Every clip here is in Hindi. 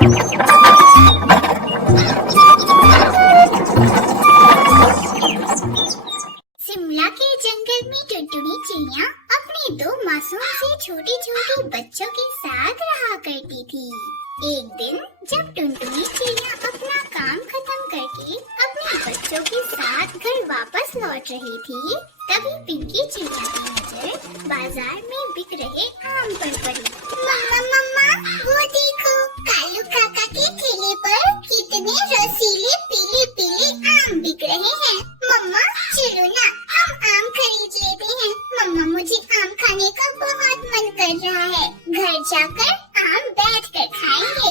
शिमला के जंगल में टुनटुनी चिड़िया अपने दो मासूम से छोटे छोटे बच्चों के साथ रहा करती थी। एक दिन जब टुनटुनी चिड़िया अपना काम खत्म करके अपने बच्चों के साथ घर वापस लौट रही थी, तभी पिंकी चिड़िया की नजर बाजार में बिक रहे आम पर पड़ी। मम्मा मम्मा, वो देखो, कालू काका के ठेले पर कितने रसीले पीले पीले आम बिक रहे हैं। मम्मा चलो ना, हम आम खरीद लेते हैं। मम्मा मुझे आम खाने का बहुत मन कर रहा है। घर जाकर आम बैठकर खाएंगे।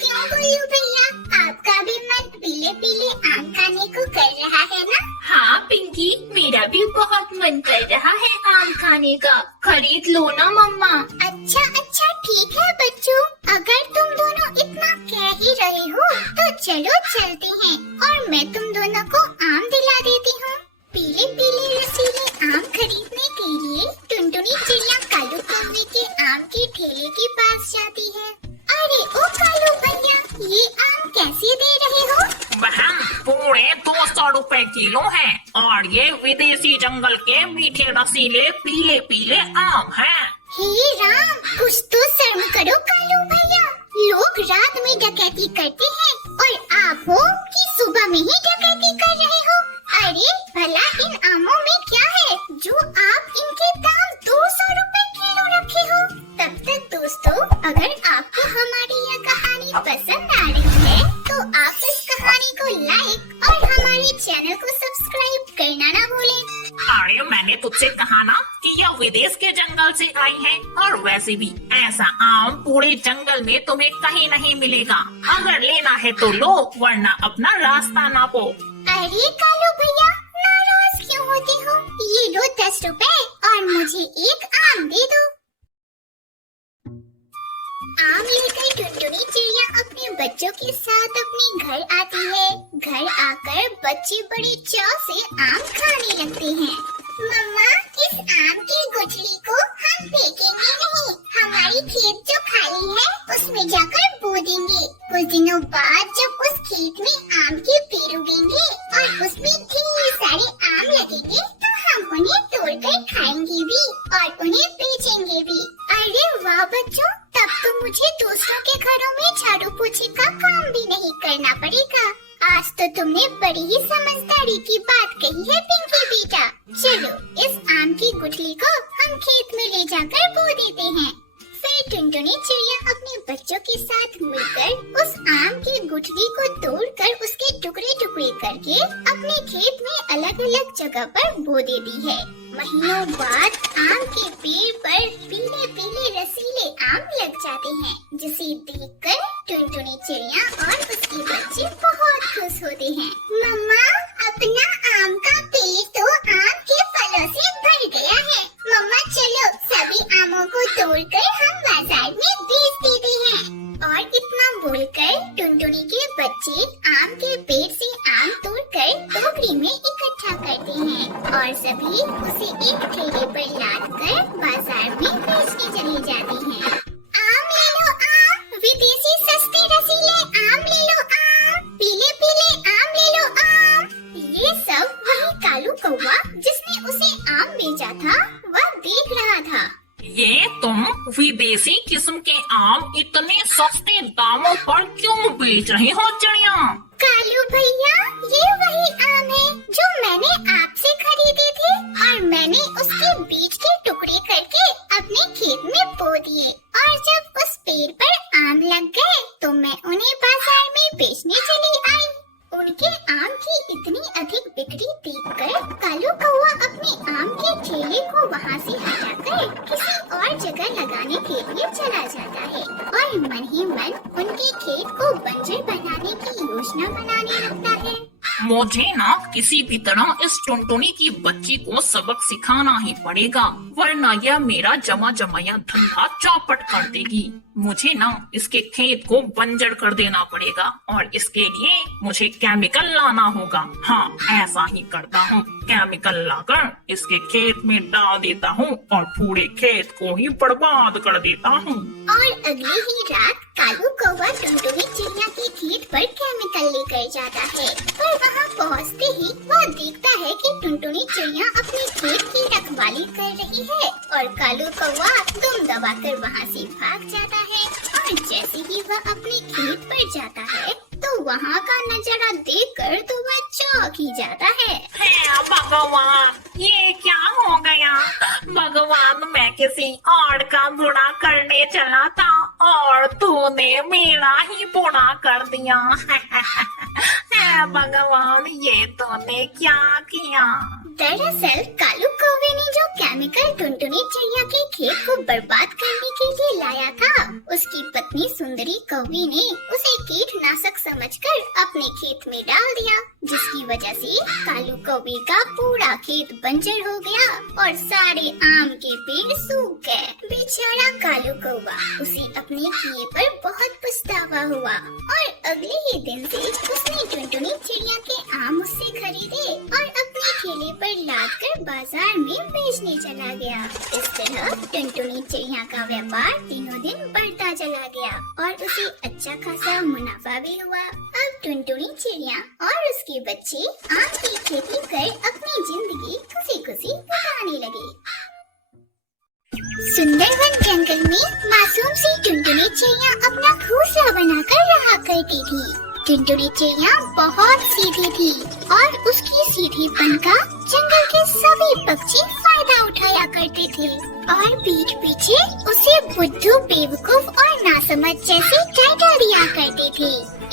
क्यों बोलू भैया, आपका भी मन पीले पीले आम खाने को कर रहा है ना? हाँ पिंकी, मेरा भी बहुत मन कर रहा है आम खाने का। खरीद लो ना मम्मा। अच्छा अच्छा ठीक है बच्चों, अगर तुम दोनों इतना कह ही रहे हो तो चलो चलते हैं और मैं तुम दोनों को आम दिला देती हूँ। पीले पीले रसीले आम खरीदने के लिए टुनटुनी चिड़िया कालू कौवे के आम के ठेले के पास जाती है। अरे ओ कालू भैया, ये आम कैसे दे रहे हो? बहन, पूरे 200 रुपए किलो है और ये विदेशी जंगल के मीठे रसीले पीले पीले आम हैं। हे राम, कुछ तो शर्म करो कालू भैया। लोग रात में डकैती करते हैं और आप हो कि सुबह में ही डकैती कर रहे हो। अरे भला इन आमों में क्या है जो आप इनके दाम 200 रुपए किलो रखे हो? तब तक दोस्तों, अगर आपको हमारी यह कहानी पसंद आ रही है तो आप इस कहानी को लाइक और हमारे चैनल को सब्सक्राइब करना ना भूलें। अरे मैंने तुझसे कहा ना कि यह विदेश के जंगल से आई है, और वैसे भी ऐसा आम पूरे जंगल में तुम्हें कहीं नहीं मिलेगा। अगर लेना है तो लो, वरना अपना रास्ता नापो। अरे कालू भैया, नाराज क्यों होते हो? ये लो 10 रुपए और मुझे एक आम दे दो। आम लेकर टुनटुनी चिड़िया अपने बच्चों के साथ अपने घर आती है। घर आकर बच्चे बड़े चाव से आम खाने लगते हैं। मम्मा, इस आम की गुठली को हम फेंकेंगे नहीं। हमारी खेत जो खाली है उसमें जाकर बो देंगे। कुछ दिनों बाद जब उस खेत में आम के पेड़ उगेंगे और उसमें ढेर सारे आम लगेंगे तो हम उन्हें तोड़कर खाएंगे भी और उन्हें बेचेंगे भी। अरे वाह बच्चों, तब तो मुझे दूसरों के घरों में झाड़ू पोछे का काम भी नहीं करना पड़ेगा। आज तो तुमने बड़ी ही समझदारी की बात कही है पिंकी बेटा। चलो इस आम की गुठली को हम खेत में ले जाकर बो देते हैं। फिर टुनटुनी चिड़िया अपने बच्चों के साथ मिलकर उस आम की गुठली को तोड़कर उसके टुकड़े टुकड़े करके अपने खेत में अलग अलग जगह पर बो देती है। महीनों बाद आम के पेड़ पर पीले पीले रसीले आम लग जाते हैं, जिसे देखकर टुनटुनी चिड़िया और उसके बच्चे बहुत खुश होते हैं। मम्मा, अपना आम का पेड़ तो आम के फलों से भर गया है। मम्मा चलो सभी आमों को तोड़कर हम बाजार में बेच देते हैं। और इतना बोलकर टुनटुनी के बच्चे आम के पेड़ से आम तोड़कर टोकरी में इकट्ठा करते हैं और सभी उसे एक ठेले पर लादकर बाजार में बेचने चले जाते हैं। आम ले लो आम, विदेशी सस्ते रसीले आम ले लो आम, पीले पीले आम ले लो आम। ये सब वही कालू कौवा जिसने उसे आम बेचा था वह देख रहा था। ये तुम विदेशी किस्म के आम इतने सस्ते दामों पर क्यों बेच रहे हो चिड़िया? कालू भैया, ये वही आम है जो मैंने आपसे खरीदे थे और मैंने उसके बीज के टुकड़े करके अपने खेत में बो दिए और जब उस पेड़ पर आम लग गए तो मैं उन्हें बाजार में बेचने चली आई। उनके आम की इतनी अधिक बिक्री देखकर कालू कौवा अपने आम के ठेले को वहाँ से हटाकर किसी और जगह लगाने के लिए चला जाता है और मन ही मन उनके खेत को बंजर बनाने की योजना बनाने लगता है। मुझे ना किसी भी तरह इस टुनटुनी की बच्ची को सबक सिखाना ही पड़ेगा, वरना यह मेरा जमा जमाया धंधा चौपट कर देगी। मुझे ना इसके खेत को बंजर कर देना पड़ेगा और इसके लिए मुझे केमिकल लाना होगा। हाँ, ऐसा ही करता हूँ। केमिकल लाकर इसके खेत में डाल देता हूँ और पूरे खेत को ही बर्बाद कर देता हूँ। और अगली ही रात कालू कौवा टुनटुनी चिड़िया के खेत पर केमिकल लेकर जाता है। पर वहाँ पहुँचते ही वह देखता है कि टुनटुनी चिड़िया अपने खेत की रखवाली कर रही है और कालू कौवा दुम दबाकर वहाँ से भाग जाता है। और जैसे ही वह अपने खेत पर जाता है तो वहाँ का नजारा देखकर तो वह चौंक ही जाता है। हे भगवान, ये क्या हो गया? भगवान, मैं किसी और का बुरा करने चला था और तूने मेरा ही बुरा कर दिया। हे भगवान, ये तूने क्या किया? दरअसल कालू कौवे ने जो केमिकल टुनटुनी चिड़िया के खेत को बर्बाद करने के लिए लाया था, उसकी पत्नी सुंदरी कौवी ने उसे कीटनाशक समझकर अपने खेत में डाल दिया, जिसकी वजह से कालू कौवे का पूरा खेत बंजर हो गया और सारे आम के पेड़ सूख गए। बेचारा कालू कौवा उसे अपने किए पर बहुत पछतावा हुआ और अगले ही दिन से उसने टुनटुनी चिड़िया के आम उससे खरीदे और अपने ठेले पर लादकर बाजार में बेचने चला गया। इस तरह टुनटुनी चिड़िया का व्यापार दिनों दिन बढ़ता चला गया और उसे अच्छा खासा मुनाफा भी हुआ। अब टुनटुनी चिड़िया और उसके बच्चे आम की खेती कर अपनी जिंदगी खुशी खुशी बिताने लगे। सुंदरवन जंगल में मासूम सी टुनटुनी चिड़िया अपना घोंसला बनाकर रहा करती थी। टुनटुनी चिड़िया बहुत सीधी थी और उसकी सीधीपन का जंगल के सभी पक्षी फायदा उठाया करते थे और पीठ पीछे उसे बुद्धू, बेवकूफ और नासमझ जैसे टाइटल दिया करते थे।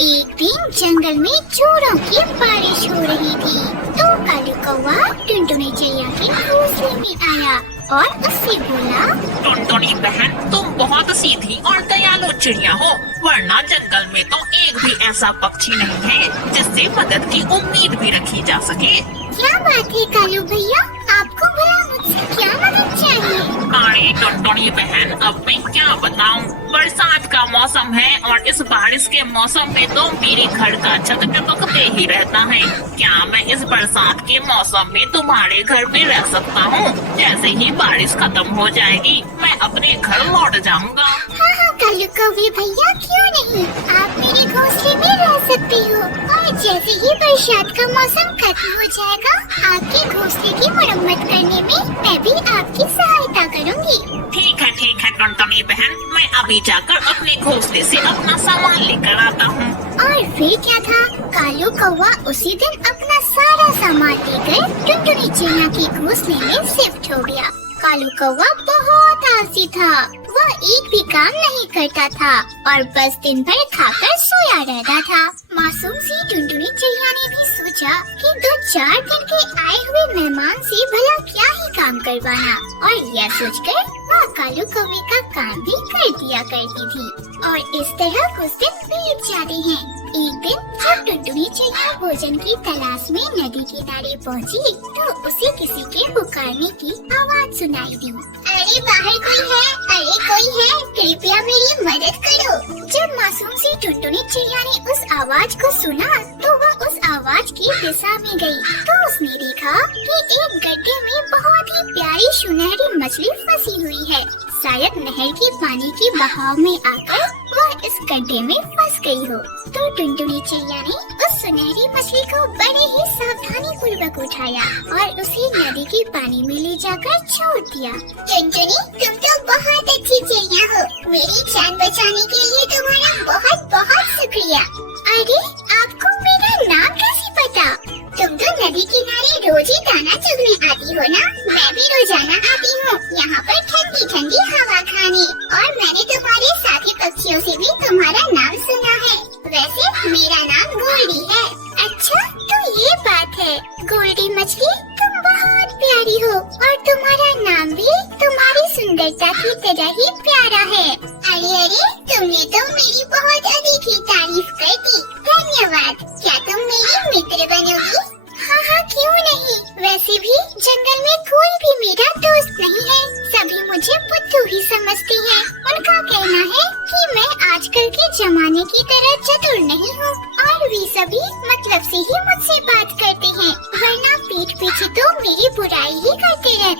एक दिन जंगल में चोरों की बारिश हो रही थी तो कालू कौवा टुनटुनी चिड़िया के घोंसले में आया और उससे बोला, टुनटुनी बहन, तुम बहुत सीधी और दयालु चिड़िया हो, वरना जंगल में तो एक भी ऐसा पक्षी नहीं है जिससे मदद की उम्मीद भी रखी जा सके। क्या बात है कालू भैया, आपको भला मुझसे क्या मदद चाहिए? अरे टुनटुनी बहन, अब मैं क्या बताऊं? बरसात का मौसम है और इस बारिश के मौसम में तो मेरे घर का छत टपकते ही रहता है। क्या मैं इस बरसात के मौसम में तुम्हारे घर में रह सकता हूँ? जैसे ही बारिश खत्म हो जाएगी मैं अपने घर लौट जाऊँगा। हाँ कालू कौवे भैया, क्यों नहीं, आप मेरे घोंसले में रह सकते हो और जैसे ही बरसात का मौसम खत्म हो जाएगा आपके घोंसले की मरम्मत करने में मैं भी आपकी सहायता करूँगी। ठीक है टुनटुनी बहन, मैं अभी जाकर अपने घोंसले से अपना सामान लेकर आता हूँ। और फिर क्या था, कालू कौवा उसी दिन अपना सारा सामान लेकर टुनटुनी चिड़िया के घोंसले में शिफ्ट हो गया। कालू कौवा बहुत आलसी था, वह एक भी काम नहीं करता था और बस दिन भर खाकर सोया रहता था। मासूम सी टुनटुनी चिड़िया ने भी सोचा कि 2-4 दिन के आए हुए मेहमान से भला क्या ही काम करवाना, और यह सोचकर वह कालू कौवे का काम भी कर दिया करती थी। और इस तरह कुछ दिन बीत जाते हैं। एक दिन जब टुनटुनी चिड़िया भोजन की तलाश में नदी किनारे पहुंची, तो उसे किसी के पुकारने की आवाज सुनाई दी। अरे बाहर कोई है, अरे कोई है, कृपया मेरी मदद करो। जब मासूम सी टुनटुनी चिड़िया ने उस आवाज को सुना तो वह उस आवाज की दिशा में गई, तो उसने देखा कि एक गड्ढे में बहुत ही प्यारी सुनहरी मछली फंसी हुई है। शायद नहर के पानी के बहाव में आकर वह इस गड्ढे में फंस गई हो। तो टुनटुनी चिड़िया ने उस सुनहरी मछली को बड़े ही सावधानी पूर्वक उठाया और उसे नदी के पानी में ले जाकर छोड़ दिया। टुनटुनी, तुम तो बहुत अच्छी चिड़िया हो, मेरी जान बचाने के लिए तुम्हारा बहुत बहुत शुक्रिया। अरे, आपको मेरा नाम कैसे पता? तुम तो नदी किनारे रोज ही दाना चुगने आती हो ना? मैं भी रोजाना आती हूँ यहाँ पर ठंडी ठंडी हवा खाने, और मैंने तुम्हारे साथी पक्षियों से भी तुम्हारा नाम सुना है। वैसे मेरा नाम गोल्डी है। अच्छा, तो ये बात है, गोल्डी मछली, तुम बहुत प्यारी हो और तुम्हारा नाम भी तुम्हारी सुंदरता की तरह ही प्यारा है। अरे, तुमने तो मेरी बहुत अधिक ही तारीफ कर दी, धन्यवाद। क्या तुम मेरी मित्र बनोगी? हाँ, क्यों नहीं। वैसे भी जंगल में कोई भी मेरा दोस्त नहीं है, सभी मुझे बुद्धू ही समझते हैं। उनका कहना है कि मैं आजकल के जमाने की तरह चतुर नहीं हूँ और वे सभी मतलब से ही मुझसे बात करते हैं, वरना पीठ पीछे तो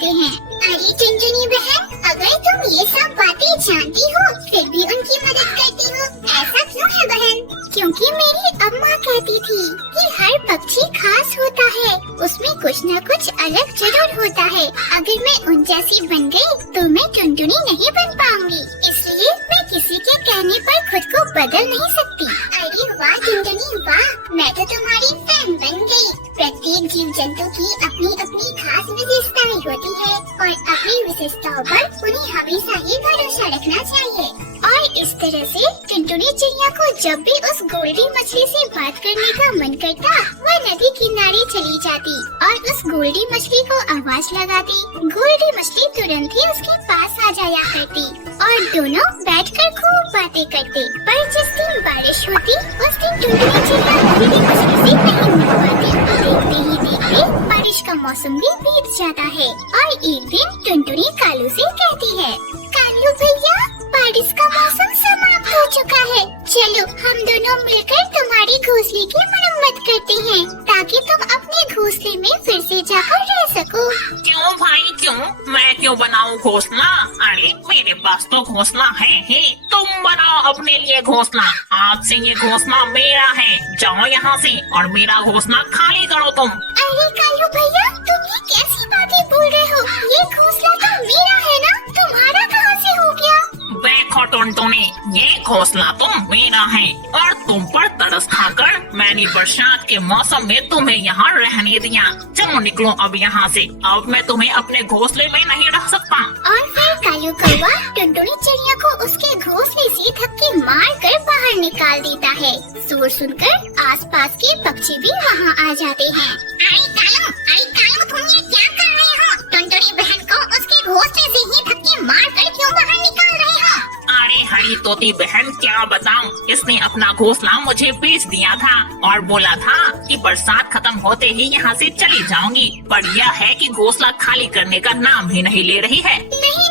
जाते हैं। अरे टुनटुनी बहन, अगर तुम ये सब बातें जानती हो फिर भी उनकी मदद करती हो, ऐसा क्यों है बहन? क्योंकि मेरी अम्मा कहती थी कि हर पक्षी खास होता है, उसमें कुछ न कुछ अलग जरूर होता है। अगर मैं उन जैसी बन गई तो मैं टुनटुनी नहीं बन पाऊंगी, इसलिए मैं किसी के कहने पर खुद को बदल नहीं सकती। अरे वाह टुनटुनी वाह, मैं तो तुम्हारी फैन बन गई। प्रत्येक जीव जंतु की अपनी अपनी खास विशेषताएं होती है और अपनी विशेषताओं पर उन्हें हमेशा ही भरोसा रखना चाहिए। और इस तरह से टुनटुनी चिड़िया को जब भी उस गोल्डी मछली से बात करने का मन करता, वह नदी किनारे चली जाती और उस गोल्डी मछली को आवाज लगाती। गोल्डी मछली तुरंत ही उसके पास आ जाया करती और दोनों बैठकर खूब बातें करते। पर जिस दिन बारिश होती उस दिन टुनटुनी चिड़िया गोल्डी मछली से नहीं मिल पाती। देखते ही देखते बारिश का मौसम भी बीत जाता है और एक दिन टुनटुनी कालू से कहती है, कालू भैया बारिश का मौसम समाप्त हो चुका है, चलो हम दोनों मिलकर तुम्हारी घोंसले की मरम्मत करते हैं ताकि तुम अपने घोंसले में फिर से जाकर रह सको। क्यों भाई क्यों? मैं क्यों बनाऊं घोंसला? अरे मेरे पास तो घोंसला है ही, तुम बनाओ अपने लिए घोंसला। आज से ये घोंसला मेरा है, जाओ यहाँ से और मेरा घोंसला खाली करो तुम। अरे कालू भैया, तुम ये कैसी बातें बोल रहे हो? ये घोंसला तो मेरा है ना, तुम्हारा कहाँ से हो गया? देखो टुनटुनी, ये घोंसला तो मेरा है और तुम पर तरस खाकर मैंने बरसात के मौसम में तुम्हें यहाँ रहने दिया। चलो निकलो अब यहाँ से, अब मैं तुम्हें अपने घोंसले में नहीं रख सकता। और फिर कालू कौवा टुनटुनी चिड़िया को उसके घोंसले से धक्के मार कर बाहर निकाल देता है। शोर सुनकर आसपास के पक्षी भी वहाँ आ जाते हैं। अरे कालू तुम ये क्या कर रहे हो? टुनटुनी बहन को उसके घोंसले से ही धक्के मार कर क्यों बाहर निकाल रहे हो? अरे हरी तोती बहन, क्या बताऊं, इसने अपना घोंसला मुझे बेच दिया था और बोला था कि बरसात खत्म होते ही यहाँ से चली जाऊंगी, पर यह है कि घोंसला खाली करने का नाम ही नहीं ले रही है। नहीं,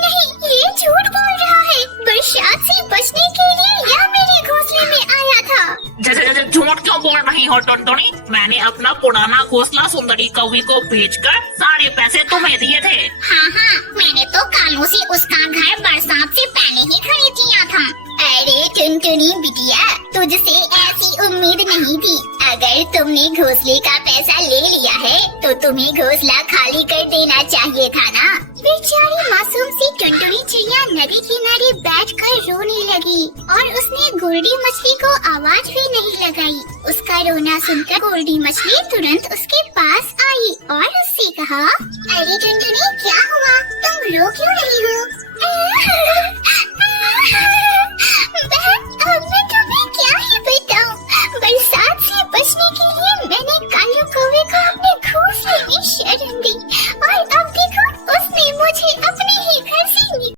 ये झूठ बोल रहा है। बरसात से बचने के लिए यह मेरे घोंसले में आया था। झूठ क्यों बोल रही हो टुनटुनी? मैंने अपना पुराना घोंसला सुंदरी कौवी को बेचकर सारे पैसे तुम्हें दिए थे। हाँ, मैंने तो कालू से उसका घर बरसात से पहले ही खरीद लिया था। अरे टुनटुनी बिटिया, तुझसे ऐसी उम्मीद नहीं थी। अगर तुमने घोंसले का पैसा ले लिया है तो तुम्हें घोंसला खाली कर देना चाहिए था ना। बेचारी मासूम सी टुनटुनी चिड़िया नदी किनारे बैठकर रोने लगी और उसने गोल्डी मछली को आवाज भी नहीं लगाई। उसका रोना सुनकर गोल्डी मछली तुरंत उसके पास आई और उससे कहा, अरे टुनटुनी क्या हुआ, तुम रो क्यों रही हो? बहन, अब मैं तुम्हें क्या ही बताऊं, बरसात से बचने के लिए मैंने कालू कौवे को अपने घोंसले में शरण दी।